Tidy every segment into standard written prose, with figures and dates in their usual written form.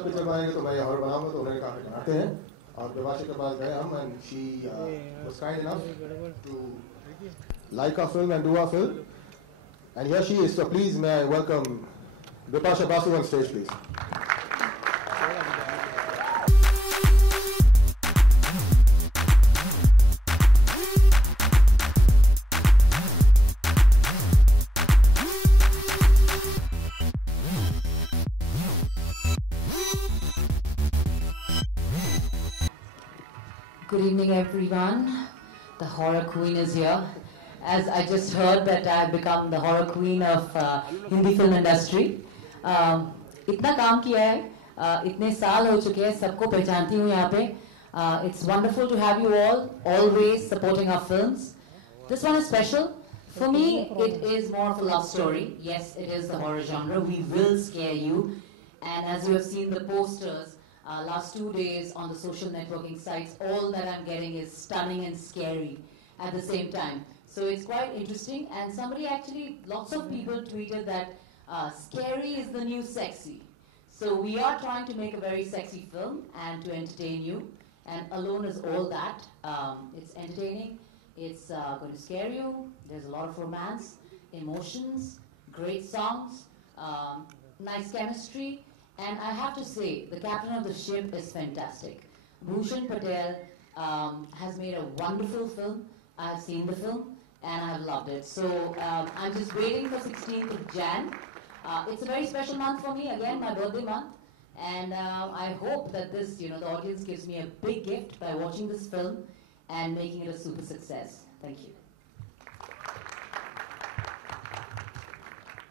Picture बनाएंगे तो मैं हॉरर बनाऊंगा, तो उन्होंने कहा बनाते हैं। और बिपाशा के पास गए हम, and she was kind enough to like our film and do our film, and here she is. So please may I welcome Bipasha Basu on stage, please. Good evening, everyone. The horror queen is here. As I just heard that I have become the horror queen of Hindi film industry. इतना काम किया है, इतने साल हो चुके हैं, सबको पहचानती हूँ यहाँ पे. It's wonderful to have you all, always supporting our films. This one is special. For me, it is more of a love story. Yes, it is the horror genre. We will scare you. And as you have seen the posters, last 2 days on the social networking sites, all that I'm getting is stunning and scary at the same time. So it's quite interesting, and somebody actually, lots of people tweeted that scary is the new sexy. So we are trying to make a very sexy film and to entertain you, and Alone is all that. It's entertaining, it's going to scare you, there's a lot of romance, emotions, great songs, nice chemistry. And I have to say, the captain of the ship is fantastic. Bhushan Patel has made a wonderful film. I have seen the film and I have loved it. So I'm just waiting for 16th of Jan. It's a very special month for me, again, my birthday month. And I hope that this, the audience gives me a big gift by watching this film and making it a super success. Thank you.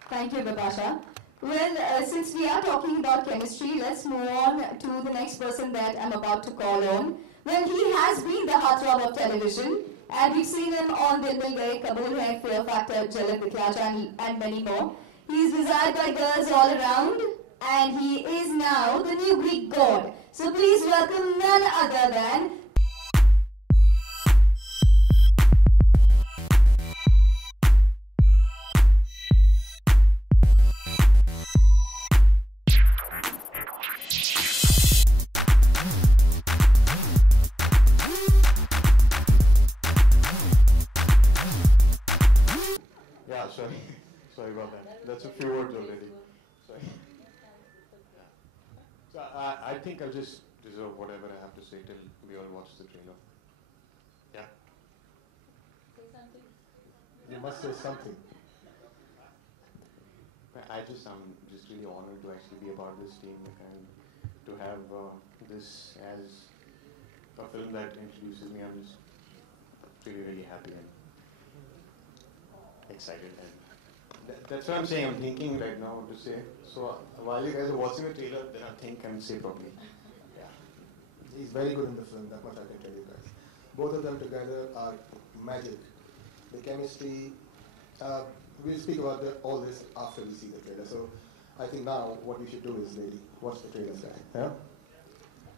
Thank you, Bipasha. Well, since we are talking about chemistry, let's move on to the next person that I'm about to call on. Well, he has been the heartthrob of television, and we've seen him on Dil Mil Gaye, Kabool Hai, Fear Factor, Jhalat Dikhla Ja, and many more. He's desired by girls all around, and he is now the new Greek god. So please welcome none other than Sorry about that. That's a few words already. Sorry. So I think I'll just reserve whatever I have to say till we all watch the trailer. Yeah. Say something. You must say something. I'm just really honored to actually be a part of this team and to have this as a film that introduces me. I'm just really, really happy and excited. And that's what I'm saying. I'm thinking right now what to say. So while you guys are watching the trailer, then I'll think and say properly. Yeah. He's very good in the film, that much I can tell you guys. Both of them together are magic. The chemistry, we'll speak about all this after we see the trailer. So I think now what we should do is really watch the trailer, guys. Yeah?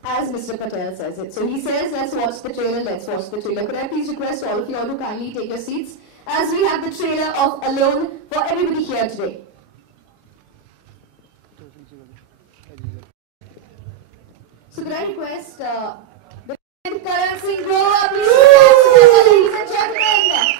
As Mr. Patel says it. So he says, let's watch the trailer, let's watch the trailer. Could I please request all of you all to kindly take your seats as we have the trailer of Alone for everybody here today. So could I request the Karan Singh, please, ladies and gentlemen.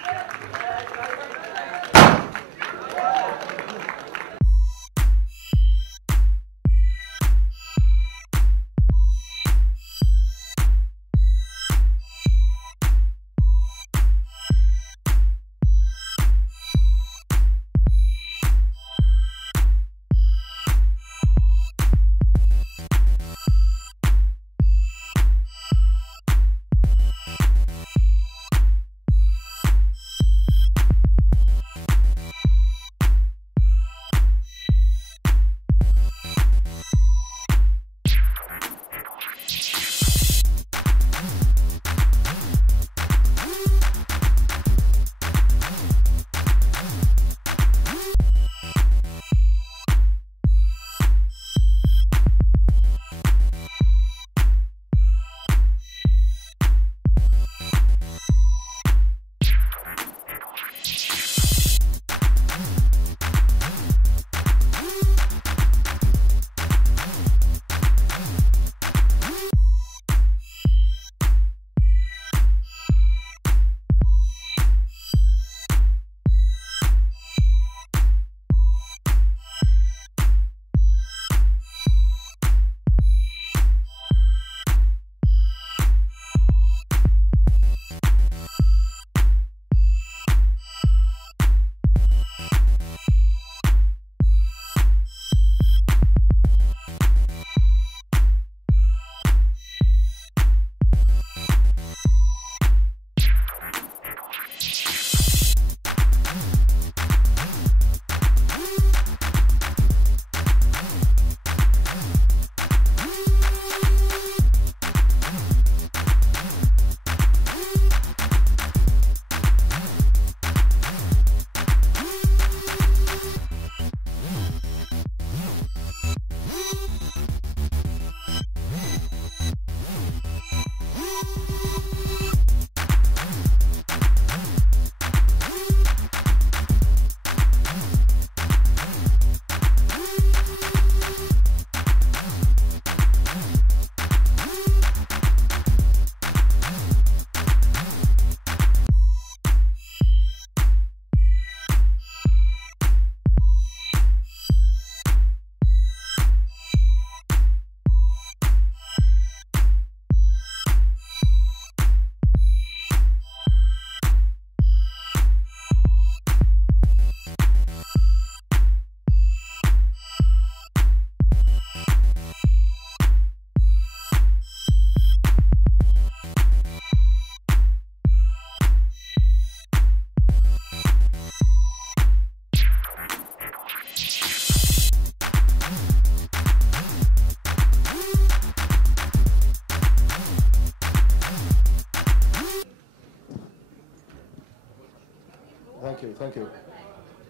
Thank you, thank you.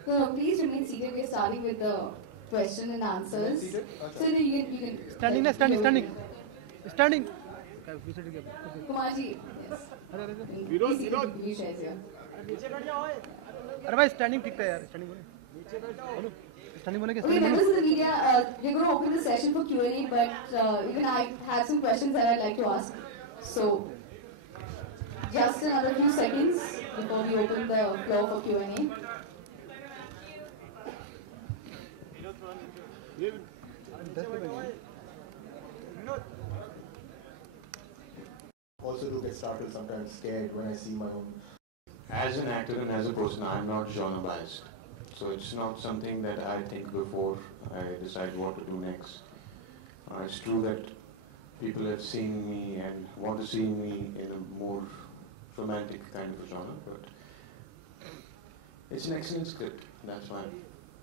So please remain seated. We're starting with the question and answers. Seated? So you can Standing, standing. Kumarji, yes. You shares here. अरे भाई standing ठीक है यार standing बोले Okay, members of the media, we're going to open the session for Q&A, but even I have some questions that I'd like to ask. So, just another few seconds before we open the floor for Q&A. Also do get startled, sometimes scared when I see my own. As an actor and as a person, I'm not genre biased. So it's not something that I think before I decide what to do next. It's true that people have seen me and want to see me in a more romantic kind of a genre, but it's an excellent script. That's why.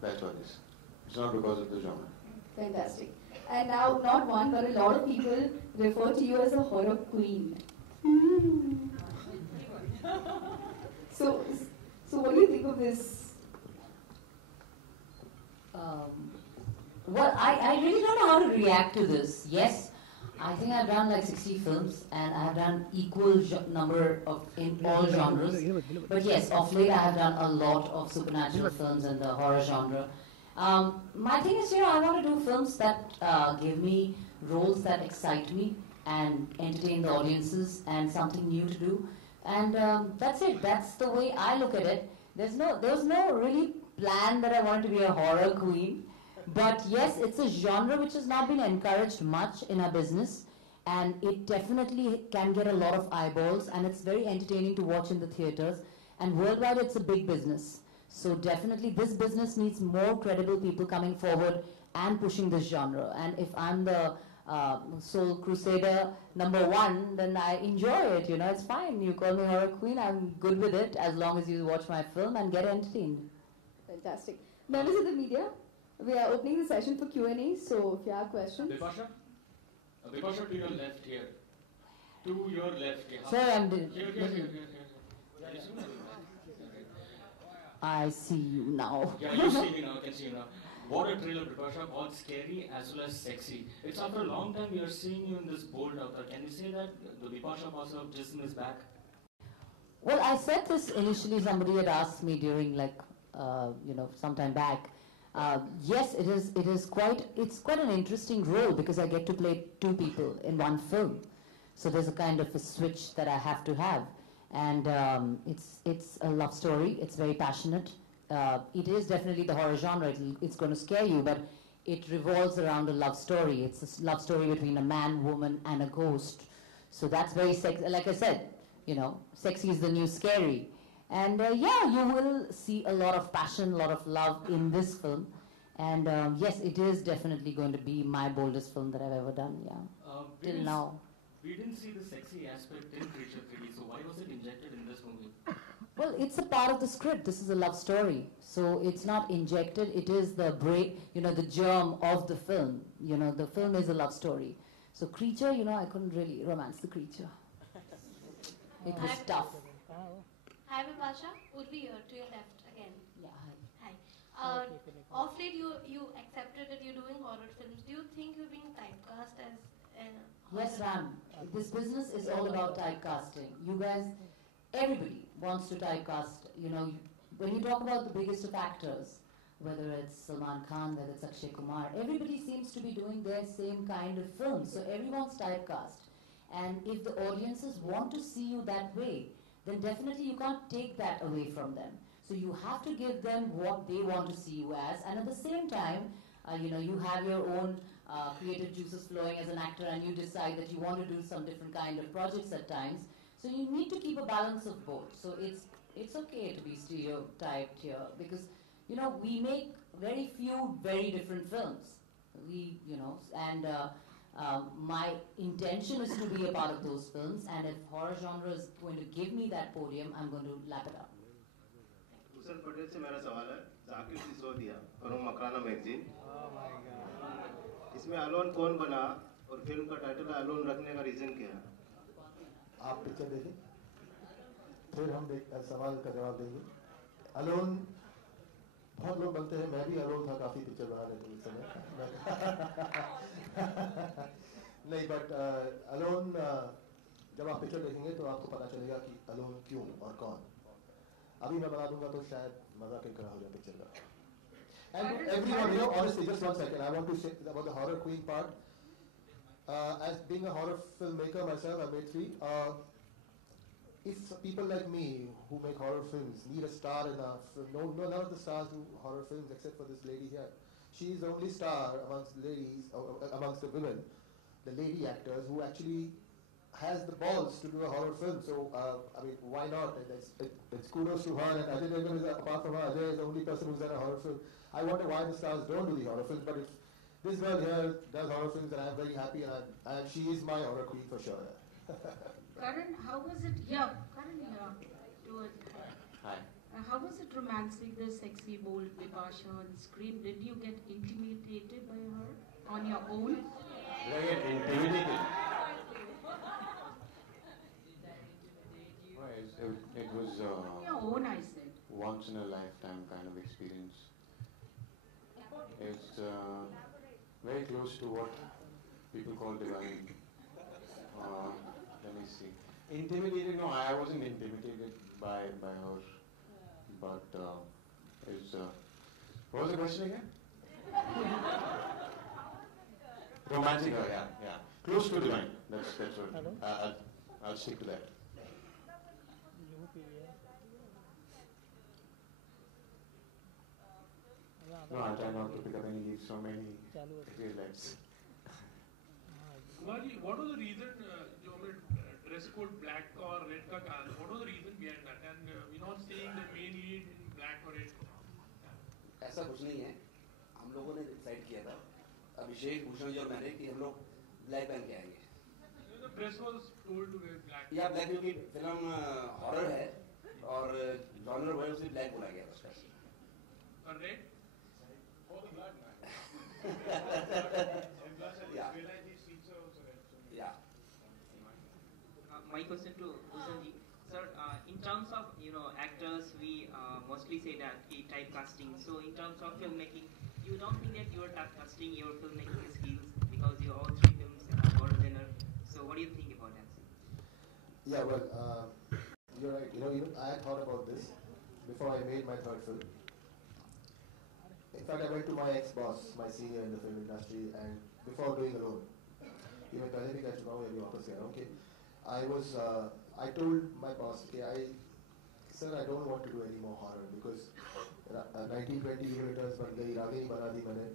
That's what it is. It's not because of the genre. Fantastic. And now, not one, but a lot of people refer to you as a horror queen. So what do you think of this? Well, I really don't know how to react to this. Yes, I think I've done like 60 films and I have done equal number of in all genres. But yes, of late I have done a lot of supernatural films in the horror genre. My thing is, I want to do films that give me roles that excite me and entertain the audiences and something new to do. And that's it. That's the way I look at it. There was no really plan that I wanted to be a horror queen. But yes, it's a genre which has not been encouraged much in our business. And it definitely can get a lot of eyeballs. And it's very entertaining to watch in the theaters. And worldwide, it's a big business. So definitely this business needs more credible people coming forward and pushing this genre. And if I'm the Soul Crusader #1, then I enjoy it, it's fine. You call me horror queen, I'm good with it as long as you watch my film and get entertained. Fantastic. Members of the media, we are opening the session for Q&A, so if you have questions. Bipasha, to your left here. To your left here. Sir, I'm Here. I see you now. Yeah, you see me now, I can see you now. What a trailer, Bipasha, both scary as well as sexy. It's after a long time we are seeing you in this bold avatar. Can you say that the Bipasha Basu of Jism is back? Well, I said this initially, somebody had asked me during some time back. Yes, it's quite an interesting role because I get to play two people in one film. So there's a kind of a switch that I have to have. And it's a love story. It's very passionate. It is definitely the horror genre. It's going to scare you, but it revolves around a love story. It's a love story between a man, woman, and a ghost. So that's very sexy. Like I said, sexy is the new scary. And you will see a lot of passion, a lot of love in this film. And yes, it is definitely going to be my boldest film that I've ever done, till now. We didn't see the sexy aspect in Creature 3D, so why was it injected in this movie? Well, it's a part of the script. This is a love story. So it's not injected. It is the the germ of the film. The film is a love story. So Creature, I couldn't really romance the creature. It was tough. Hi, Bipasha. Urvi here, to your left again. Yeah, hi. Hi. Off late, you accepted that you're doing horror films. Do you think you're being typecast as Yes, Ram. This business is all about typecasting. You guys, everybody wants to typecast. When you talk about the biggest of actors, whether it's Salman Khan, whether it's Akshay Kumar, everybody seems to be doing their same kind of films. So everyone's typecast. And if the audiences want to see you that way, then definitely you can't take that away from them. So you have to give them what they want to see you as. And at the same time, you have your own creative juices flowing as an actor, and you decide that you want to do some different kind of projects at times. So you need to keep a balance of both. So it's okay to be stereotyped here because we make very few very different films. My intention is to be a part of those films, and if horror genre is going to give me that podium, I'm going to lap it up. Bhushan Patel से मेरा सवाल है Zakir Sisodia from Makrana magazine इसमें alone कौन बना और film का title alone रखने का रीजन क्या है आप पिक्चर देखें फिर हम सवाल का जवाब देंगे अलोन बहुत लोग बनते हैं, मैं भी अलोन था काफ़ी पिक्चर बनाने के उस समय नहीं, बट अलोन जब आप पिक्चर देखेंगे तो आपको पता चलेगा कि अलोन क्यों और कौन. अभी मैं बना दूंगा तो शायद मजा किरकिरा हो जाए पिक्चर का. And to everyone, honestly, just 1 second, I want to say about the horror queen part. As being a horror filmmaker myself, I made 3. If people like me who make horror films need a star in a film, none of the stars do horror films except for this lady here. She is the only star amongst ladies, amongst the women, the lady actors who actually has the balls to do a horror film. So, I mean, why not? And it's kudos to her. And Ajay Devgan is, apart from her, Ajay is the only person who's done a horror film. I wonder why the stars don't do the horror films, but if this girl here does horror films, then I'm very happy, and she is my horror queen for sure. Karan, how was it? Yeah, Karan, do it. Hi. How was it romancing the sexy, bold Bipasha on screen? Did you get intimidated by her on your own? Did I get intimidated? It was Your own, I said. once in a lifetime kind of experience. It's very close to what people call divine. Let me see. Intimidated? No, I wasn't intimidated by her. But what was the question again? Romantic her, yeah. Close to divine. That's what. I'll stick to that. No, I try not to pick up any leaves from any real lights. Kumarji, what was the reason जो हमें dress code black or red का कहा? What was the reason behind that? And we're not seeing the main lead in black or red. ऐसा कुछ नहीं है. हम लोगों ने डिसाइड किया था, अभिषेक, भूषण जी और मैंने, कि हम लोग ब्लैक पहन के आएंगे. The press was told to wear black. या ब्लैक क्योंकि फिल्म हॉरर है और जॉनर वो है, उसे ब्लैक बोला गया उसका. और red? Yeah. My question to Bhushanji, sir, in terms of actors, we mostly say that typecasting. So in terms of filmmaking, you don't think that you are typecasting your filmmaking skills because you all 3 films are horror genre. So what do you think about that? Yeah, well, you're right. I had thought about this before I made my 3rd film. In fact, I went to my ex-boss, my senior in the film industry, and before doing Alone, even पहले भी कह चुका हूँ, अभी वापस कह रहा हूँ कि I told my boss, okay, sir, I don't want to do any more horror because 1920 millimeters बन गई, रागिनी बना दी मैंने.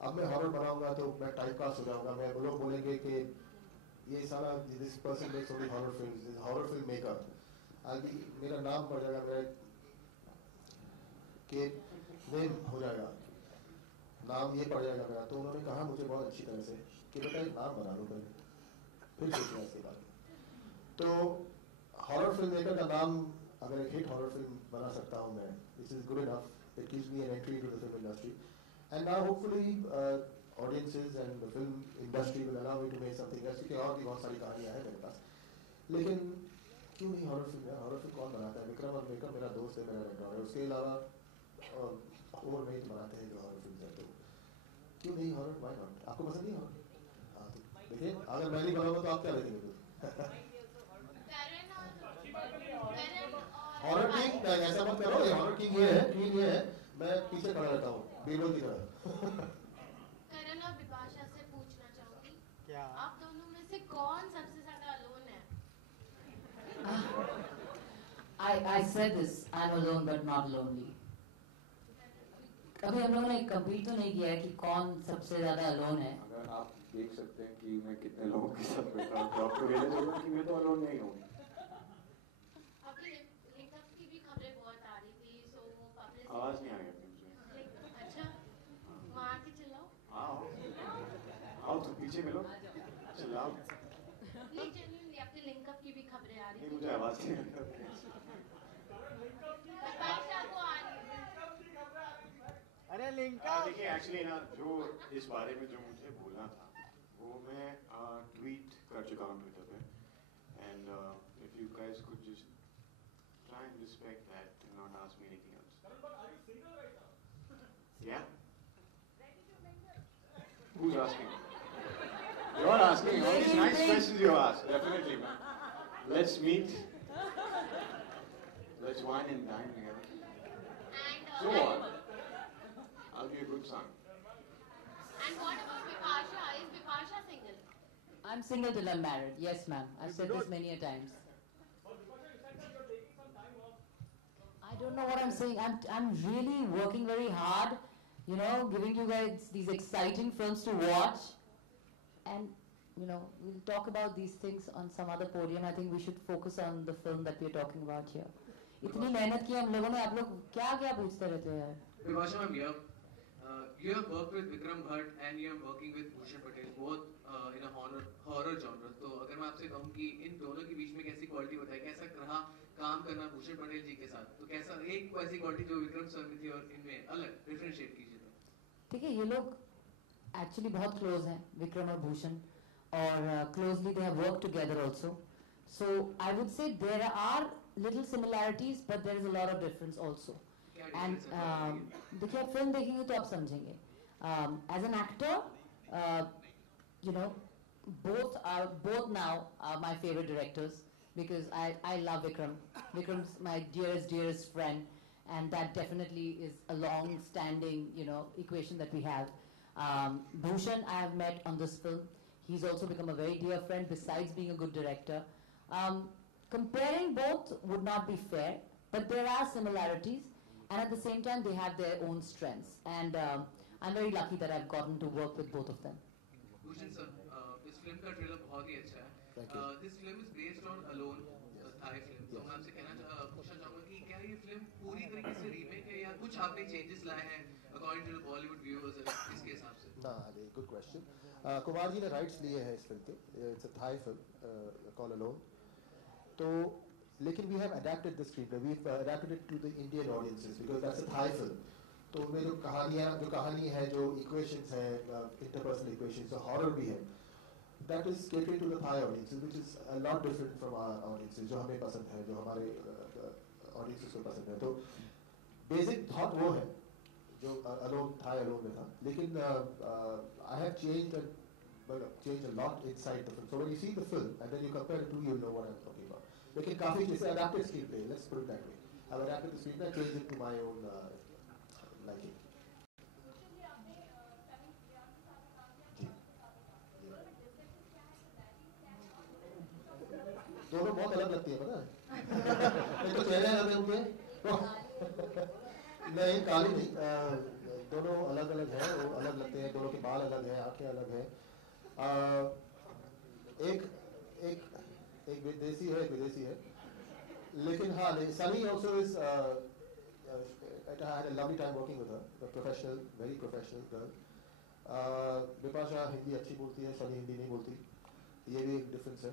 अब मैं horror बनाऊंगा तो मैं typecast हो जाऊंगा. मैं लोग बोलेंगे कि ये साला this person makes only horror films, this horror filmmaker. मेरा नाम पड़ जाएगा, मेरा कि नेम हो जाएगा, नाम ये पड़ जाएगा मेरा. तो उन्होंने कहा मुझे बहुत अच्छी तरह से कि बेटा एक नाम बना लो पहले, फिर सोचना इसके बाद. तो हॉरर फिल्म मेकर का नाम अगर एक हिट हॉरर फिल्म बना सकता हूँ मैं, this is good enough. It gives me an entry into the film industry, and now hopefully audiences and the film industry will allow me to make something else, क्योंकि और भी बहुत सारी कहानियाँ हैं मेरे पास. लेकिन क्यों नहीं हॉरर फिल्म है? हॉरर फिल्म कौन बनाता है? विक्रम और मेकर मेरा दोस्त है, मेरा मेंटोर है. उसके अलावा और नहीं बनाते हैं जो हॉरर फिल्म है, तो क्यों नहीं हॉरर? Why not? आपको पसंद नहीं हॉरर? हाँ, तो देखिए, अगर मैं नहीं बनाऊंगा तो आप क्या देखेंगे फिर? हॉरर किंग ऐसा मत करो, ये हॉरर किंग ये है, क्वीन ये है, मैं पीछे खड़ा रहता हूँ बेलों की तरह. करण और बिपाशा से पूछना चाहूंगी, क्या आप दोनों में से कौन सबसे ज्यादा अलोन है? I said this, I'm alone but not lonely. कभी हम लोगों ने कंप्लीट तो नहीं किया है कि कौन सबसे ज्यादा अलोन है. अगर आप देख सकते हैं कि मैं कितने लोगों के साथ बैठा हूँ, तो आपको रियलाइज होगा कि मैं तो अलोन नहीं हूँ. आपकी लिंकअप की भी खबरें बहुत आ रही थी, सो वो पब्लिक आवाज नहीं आ रही अपनी मुझे. अच्छा, वहाँ के चिल्लाओ. आओ तो पीछे मिलो, चिल्लाओ. नहीं, जेन्युइनली आपकी लिंकअप की भी खबरें आ रही थी. मुझे आवाज नहीं आ रही. बिपाशा को आ रही है. अरे लिंका, देखिए एक्चुअली ना, जो इस बारे में जो मुझे बोलना था वो मैं ट्वीट कर चुका हूँ ट्विटर पे, and if you guys could just try and respect that and not ask me anything else. Yeah? Who's asking? You're asking. All these nice questions you ask. Definitely, man. Let's meet. Let's wine and dine together. So what? I'll be a good son. And what about Bipasha? Is Bipasha single? I'm single till I'm married. Yes, ma'am. I've said this many a times. I don't know what I'm saying. I'm really working very hard, you know, giving you guys these exciting films to watch. And, you know, we'll talk about these things on some other podium. I think we should focus on the film that we're talking about here. इतनी मेहनत की हम लोगों ने आप लोग क्या पूछते रहते हैं यार? Bipasha ma'am, you have worked with Vikram Bhatt and you are working with Bhushan Patel, both in a horror genre. तो अगर मैं आपसे कहूँ कि इन दोनों के बीच में कैसी क्वालिटी बताए, कैसा रहा काम करना भूषण पटेल जी के साथ, तो कैसा एक ऐसी क्वालिटी जो विक्रम सर में थी और इनमें अलग डिफरेंशिएट कीजिए तो? ठीक है, ये लोग एक्चुअली बहुत क्लोज हैं, विक्रम और भूषण, और closely they have worked together also. So I would say there are little similarities, but there is a lot of difference also. And देखिए आप फिल्म देखेंगे तो आप समझेंगे. As an actor, you know, both now are my favorite directors because I love Vikram. Vikram's my dearest friend, and that definitely is a long-standing, you know, equation that we have. Bhushan I have met on this film. He's also become a very dear friend besides being a good director. Comparing both would not be fair, but there are similarities, and at the same time they have their own strengths, and I'm very lucky that I've gotten to work with both of them. Bhushan sir, this film का trailer बहुत ही अच्छा है. This film is based on Alone, the Thai film. तो मैं आपसे पूछना चाहूँगा कि क्या ये film पूरी तरीके से remake है या कुछ आपने changes लाए हैं according to the Bollywood viewers इसके हिसाब से? ना, good question. कुमार जी ने rights लिए हैं इस film के. It's a Thai film called Alone. तो लेकिन we have adapted the screenplay. We've adapted it to the Indian audiences because that's a Thai film. तो उनमें जो कहानी है, जो equations है, interpersonal equations, जो horror भी है, that is catering to the Thai audiences, which is a lot different from our audiences, जो हमें पसंद है, जो हमारे audiences को पसंद है. तो basic thought वो है, जो Alone Thai Alone में था. लेकिन I have changed a lot inside the film. So when you see the film and then you compare it to, you'll know what I'm talking about. लेकिन काफी जैसे adapted screenplay, let's put it that way. I've adapted the screenplay, changed it to my own liking. दोनों बहुत अलग लगती है, पता है? एक तो चेहरे अलग हैं उनके, नहीं काली नहीं, दोनों अलग अलग हैं, वो अलग लगते हैं, दोनों के बाल अलग हैं, आंखें अलग हैं. एक विदेशी है, एक विदेशी है, लेकिन हाँ, Sunny also is. I had a lovely time working with her, a professional, very professional girl. Bipasha Hindi अच्छी बोलती है, Sunny हिंदी नहीं बोलती, ये भी एक difference है.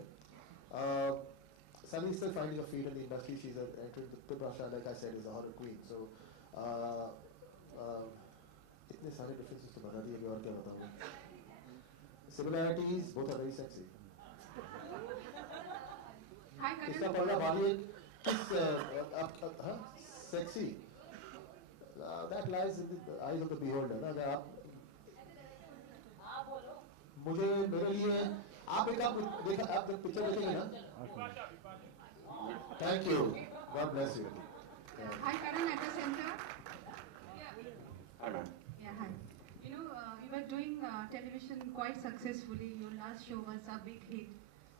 Sunny is still finding her feet in the industry. She's entered the Bipasha, like I said, is a horror queen. So इतने सारे differences तो बता दिए, और क्या बताऊँ? Similarities, both are very sexy. Hi, Karan. इसका पहला बाली किस sexy? That lies in the eyes of the beholder. ना अगर आप मुझे मेरे लिए आप एक आप पिक्चर देखेंगे ना? Thank you. God bless you. Hi, Karan at the center. Hi, ma'am. Yeah, hi. You know, you were doing television quite successfully. Your last show was a big hit,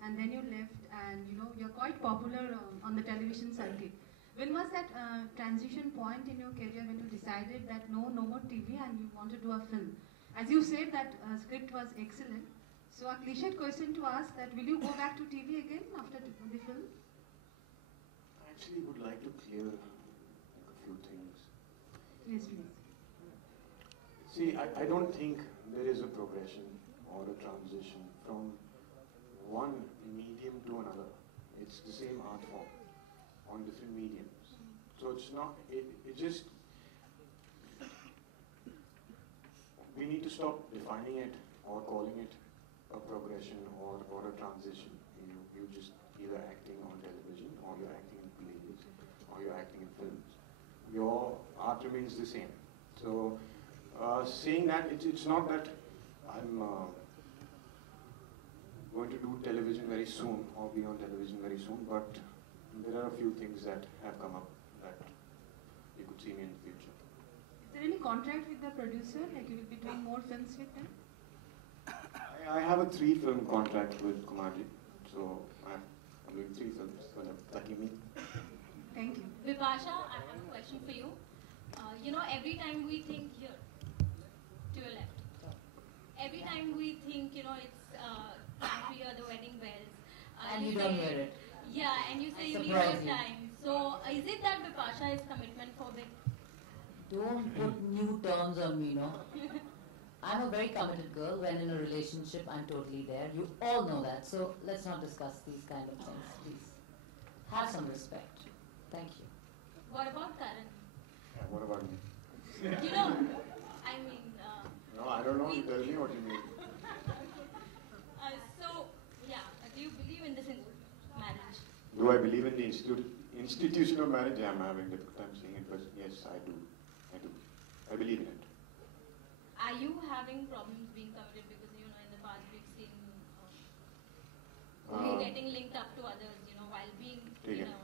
and then you left, and you know you're quite popular on the television circuit. When was that transition point in your career when you decided that no more TV and you want to do a film? As you said that script was excellent. So a cliched question to ask that will you go back to TV again after the film? I actually would like to clear a few things. Yes, please. See, I don't think there is a progression or a transition from one medium to another. It's the same art form on different mediums. So it's not, it just, we need to stop defining it or calling it a progression or a transition. You just either acting on television or you're acting in plays or you're acting in films. your art remains the same. So saying that, it's not that I'm going to do television very soon or be on television very soon, but there are a few things that have come up that you could see me in the future. Is there any contract with the producer, like you will be doing more films with them? I have a 3-film contract with Kumarji, so I'm doing 3 films, so lucky me. Thank you. Bipasha, I have a question for you. You know, every time we think here, to your left, every time we think, you know, it's time to hear the wedding bells. And you don't hear it. Yeah, and you say you need Surprise more you. time. So, is it that Bipasha is commitment phobic? Don't put new terms on me, no? I'm a very committed girl. When in a relationship, I'm totally there. You all know that. So let's not discuss these kind of things, please. Have some respect. Thank you. What about Karan? Yeah, what about me? You know, I mean... No, I don't know. You tell me what you mean. So, yeah, do you believe in this marriage? Do I believe in the institution of marriage? I'm having a difficult time saying it, but yes, I do. I believe in it. Are you having problems being committed? Because, you know, in the past we've seen you getting linked up to others, you know, while being, you know...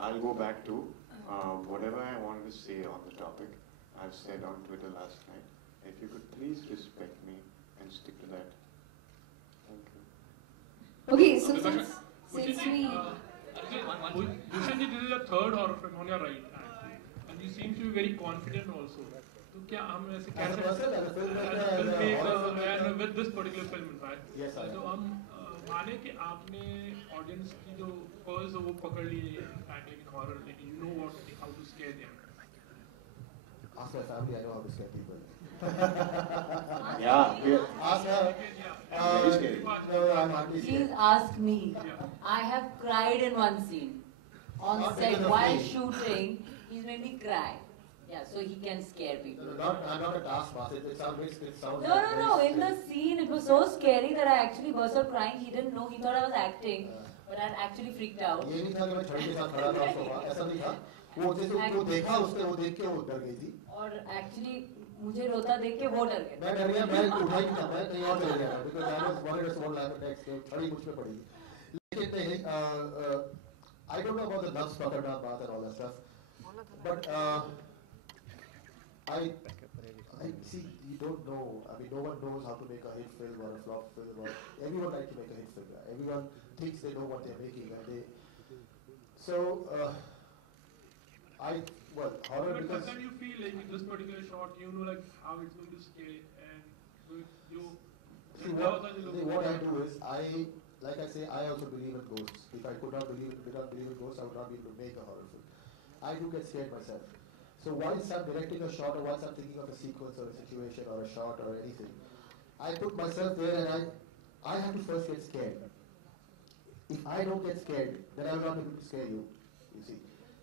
I'll go back to whatever I wanted to say on the topic. I've said on Twitter last night. If you could please respect me and stick to that. Thank you. Okay, so since we... Bhushanji, this is your 3rd horror film on your right, actually. And you seem to be very confident also. So, हम ऐसे and with this particular film, in fact. Yes, I am. So, हम माने कि आपने audience की जो pulse वो पकड़ ली है, in fact, like in horror, like you know how to scare them. Ask my family, I know how to scare people. Yeah. Ask her. Very scary. No, I'm hardly scared. Please ask me. I have cried in one scene. On set, while shooting, he's made me cry. Yeah, so he can scare people. I'm not a taskmaster. It sounds No. In the scene, it was so scary that I actually burst out crying. He didn't know. He thought I was acting, but I actually freaked out. ये नहीं था कि मैं छड़ी के साथ खड़ा था उसको ऐसा नहीं था वो जैसे वो देखा उसने वो देख के वो डर गई थी और actually मुझे रोता देख के वो डर गया मैं डर गया मैं उठा ही नहीं था मैं कहीं और चले गया because I was worried as one line of text छड़ी मुझ पे पड़ी लेकिन नहीं I don't know about the nuts crocodile bath and all that stuff but I see you don't know I mean no one knows how to make a hit film or a flop film or everyone likes to make a hit film everyone thinks they know what they're making and they so horror But because sometimes you feel like in this particular shot, you know like how it's going to scale and you see what I do is like I say I also believe in ghosts. If I did not believe in ghosts, I would not be able to make a horror film. I do get scared myself. So once I'm directing a shot or once I'm thinking of a sequence or a situation or a shot or anything, I put myself there and I have to first get scared. If I don't get scared, then I will not be able to scare you see.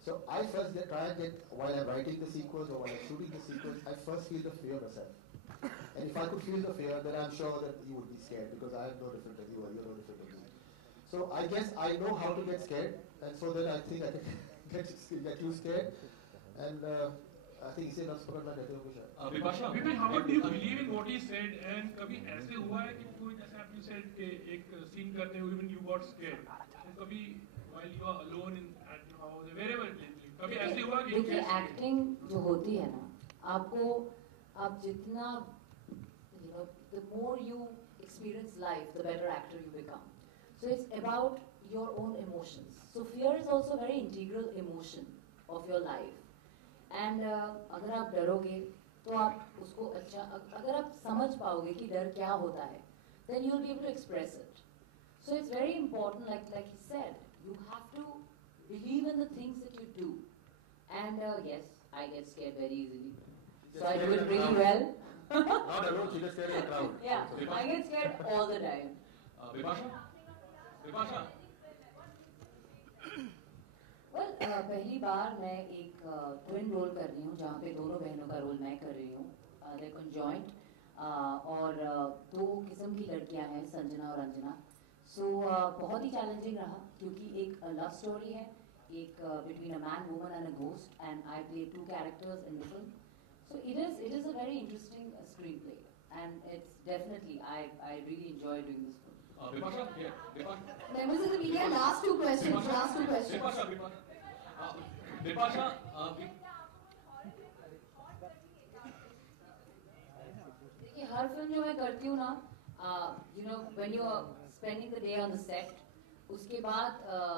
So I first try and get, while I'm writing the sequence or while I'm shooting the sequence, I first feel the fear myself. And if I could feel the fear, then I'm sure that you would be scared because I am no different than you or you're no different than me. So I guess I know how to get scared, and so then I think I can get you scared. And I think इसे नफ्स पकड़ना कहते होंगे शायद. Bipasha, how much do you believe in what he said? And कभी ऐसे हुआ है कि कोई जैसे आपने said कि एक scene करते हुए even you got scared. And कभी while you are alone in at your house, wherever it is, कभी ऐसे हुआ कि देखिए एक्टिंग जो होती है ना आपको आप जितना you know the more you experience life the better actor you become. So it's about your own emotions. So fear is also a very integral emotion of your life. And अगर आप डरोगे तो आप उसको अच्छा अगर आप समझ पाओगे कि डर क्या होता है then you'll be able to express it. So it's very important like he said you have to believe in the things that you do. And yes, I get scared very easily. So I do it really well. Not alone, she gets scared in a crowd. Yeah, I get scared all the time. Bipasha? Well, पहली बार मैं एक twin role कर रही हूँ जहाँ पे दोनों बहनों का रोल मैं कर रही हूँ. They're conjoined और दो किस्म की लड़कियाँ हैं संजना और अंजना. So बहुत ही चैलेंजिंग रहा क्योंकि एक लव स्टोरी है between a man, woman, and a ghost, and I play 2 characters in the film. So it is a very interesting screenplay, and it's definitely I really enjoy doing this film. Bipasha, yeah, Bipasha. Members of the media, last 2 questions. Bipasha, Last 2 questions. Bipasha, देखिए हर film जो मैं करती हूँ ना, you know, when you are spending the day on the set, उसके बाद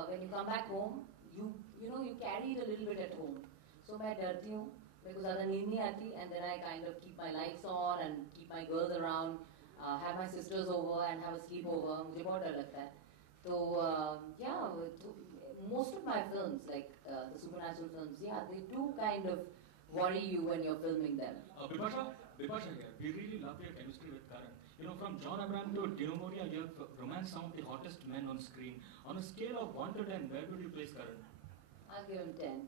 when you come back home, you know you carry it a little bit at home. So मैं डरती हूँ, मेरे को ज़्यादा नींद नहीं आती, and then I kind of keep my lights on and keep my girls around, have my sisters over and have a sleepover. मुझे बहुत डर लगता है. So yeah, most of my films, like the supernatural films, yeah, they do kind of worry you when you're filming them. Bipasha here, we really love your chemistry with Karan. You know, from John Abraham to Dino Moria, you have romanced some of the hottest men on screen. On a scale of 1 to 10, where would you place Karan? I'll give him 10.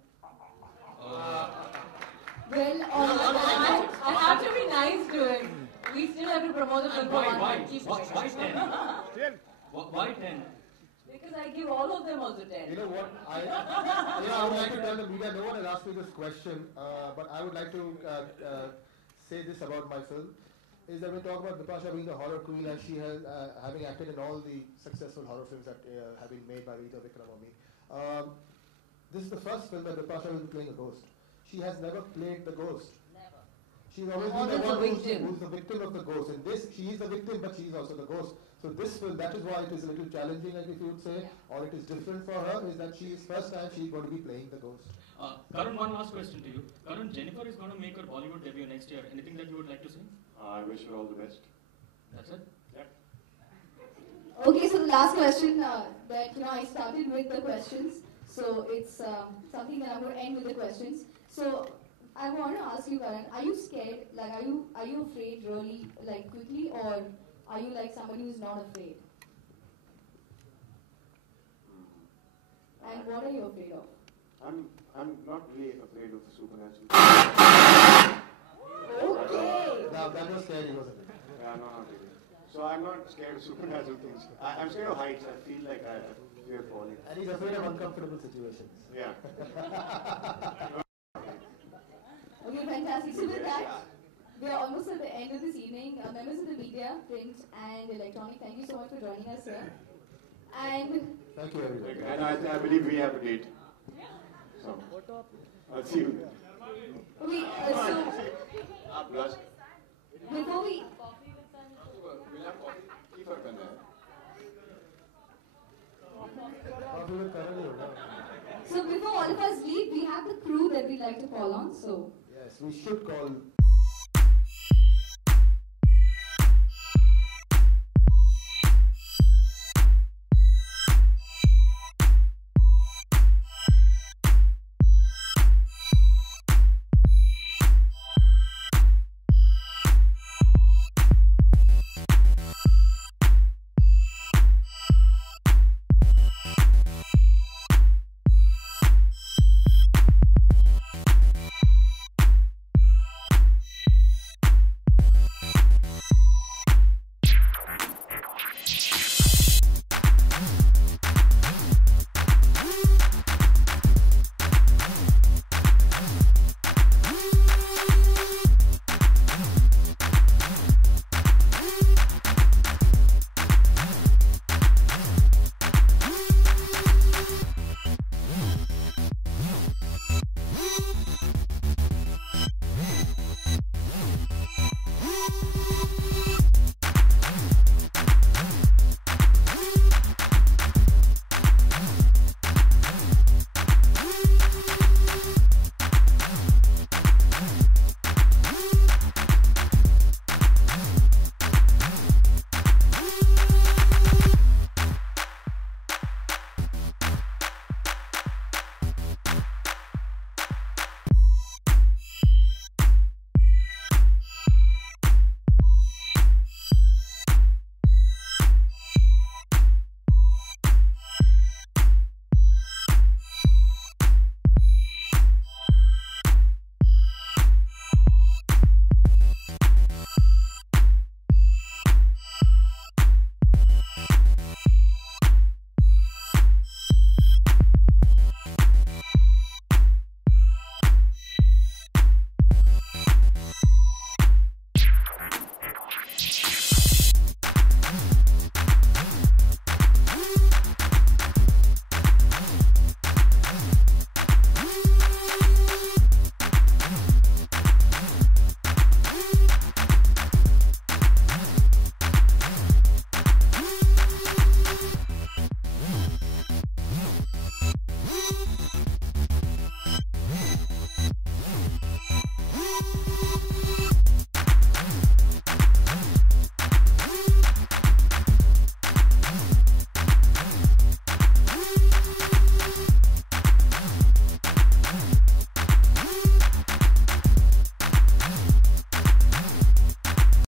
Well, I have to be nice to him. We still have to promote the film for 1 month. Why 10? Why 10? Because I give all of them also 10. You know what? I would like to tell the media, no one has asked me this question, but I would like to say this about my film, is that we talk about Bipasha being the horror queen, and she has having acted in all the successful horror films that have been made by either Vikram or me. This is the first film that Bipasha will be playing a ghost. She has never played the ghost. Never. She's always been the one who's the victim of the ghost. In this, she is the victim, but she is also the ghost. So this film, that is why it is a little challenging, like if you would say, or it is different for her, is that she is first time she is going to be playing the ghost. Karan, one last question to you. Karan, Jennifer is going to make her Bollywood debut next year. Anything that you would like to say? I wish her all the best. That's it? Yeah. okay, so the last question that I started with the questions. So it's something that I'm going to end with the questions. So I want to ask you, Karan, are you scared? Like, are you afraid really, like quickly, or are you like somebody who's not afraid? And what are you afraid of? I'm not really afraid of supernatural. Okay. Now that was scary, wasn't it? Yeah, no, not really. So I'm not scared of supernatural things. I'm scared of heights. I feel like I fear falling. And he's afraid of uncomfortable situations. Yeah. Okay, fantastic. So with that, we are almost at the end of this evening. Members of the media, print and electronic, thank you so much for joining us here. And thank you, everybody. And I believe we have a date. So I'll see you there. okay, so before we so before all of us leave, we have the crew that we like to call on. So yes, we should call